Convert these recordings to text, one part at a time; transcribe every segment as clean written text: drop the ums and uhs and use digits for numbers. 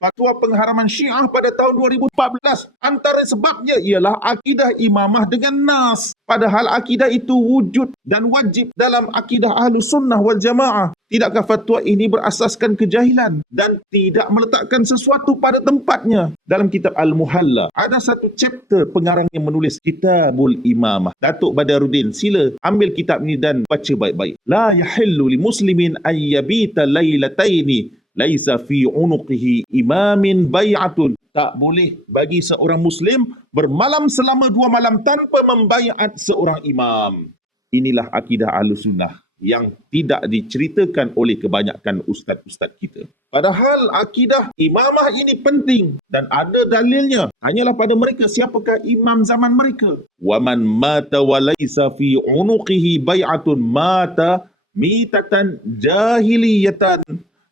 Fatwa pengharaman Syiah pada tahun 2014. Antara sebabnya ialah akidah imamah dengan nas. Padahal akidah itu wujud dan wajib dalam akidah Ahlus Sunnah wal Jamaah. Tidakkah fatwa ini berasaskan kejahilan dan tidak meletakkan sesuatu pada tempatnya? Dalam kitab Al-Muhalla, ada satu chapter pengarang yang menulis Kitabul Imamah. Datuk Badaruddin, sila ambil kitab ini dan baca baik-baik. La yahillu li muslimin an yabita lailataini laisa fi unuqihi imamin bai'atun. Tak boleh bagi seorang Muslim bermalam selama 2 malam tanpa membaiat seorang imam. Inilah akidah Ahlussunnah yang tidak diceritakan oleh kebanyakan ustaz-ustaz kita. Padahal akidah imamah ini penting dan ada dalilnya. Hanyalah pada mereka siapakah imam zaman mereka. Waman mata walaysa fi unuqihi bai'atun mata mitatan jahiliyatan.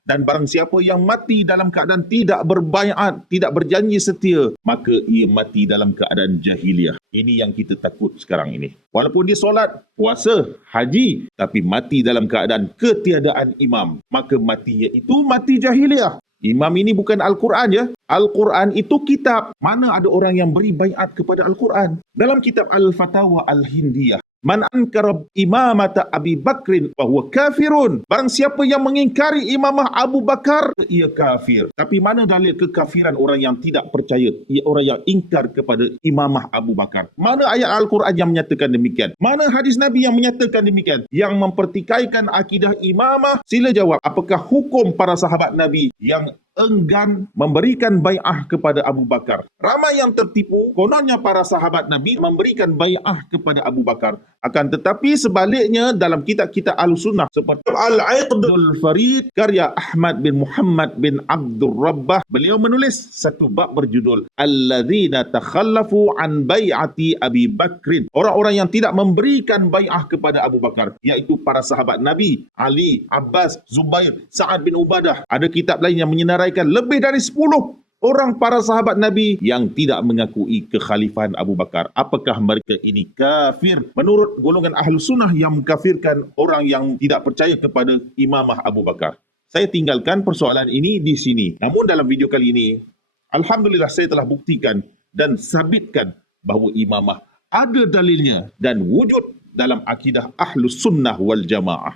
Dan barang siapa yang mati dalam keadaan tidak berbaiat, tidak berjanji setia, maka ia mati dalam keadaan jahiliah. Ini yang kita takut sekarang ini. Walaupun dia solat, puasa, haji, tapi mati dalam keadaan ketiadaan imam, maka matinya itu mati jahiliah. Imam ini bukan Al-Quran ya. Al-Quran itu kitab. Mana ada orang yang beri baiat kepada Al-Quran? Dalam kitab Al-Fatawa Al-Hindiyah, man ankara imamata Abi Bakrin fahuwa kafirun. Barang siapa yang mengingkari imamah Abu Bakar, ia kafir. Tapi mana dalil kekafiran orang yang tidak percaya? Ia orang yang ingkar kepada imamah Abu Bakar. Mana ayat Al-Quran yang menyatakan demikian? Mana hadis Nabi yang menyatakan demikian? Yang mempertikaikan akidah imamah, sila jawab. Apakah hukum para sahabat Nabi yang enggan memberikan bai'ah kepada Abu Bakar? Ramai yang tertipu, kononnya para sahabat Nabi memberikan bai'ah kepada Abu Bakar. Akan tetapi sebaliknya dalam kitab-kitab Ahlussunnah seperti Al-Iqdul Farid karya Ahmad bin Muhammad bin Abdul Rabbah, beliau menulis satu bab berjudul Alladzina takhallafu an bai'ati Abi Bakrin. Orang-orang yang tidak memberikan bai'ah kepada Abu Bakar, iaitu para sahabat Nabi, Ali, Abbas, Zubair, Sa'ad bin Ubadah. Ada kitab lain yang menyenaraikan lebih dari 10 orang para sahabat Nabi yang tidak mengakui kekhalifahan Abu Bakar. Apakah mereka ini kafir? Menurut golongan Ahlussunnah yang mengkafirkan orang yang tidak percaya kepada imamah Abu Bakar. Saya tinggalkan persoalan ini di sini. Namun dalam video kali ini, alhamdulillah saya telah buktikan dan sabitkan bahawa imamah ada dalilnya dan wujud dalam akidah Ahlus Sunnah wal Jamaah.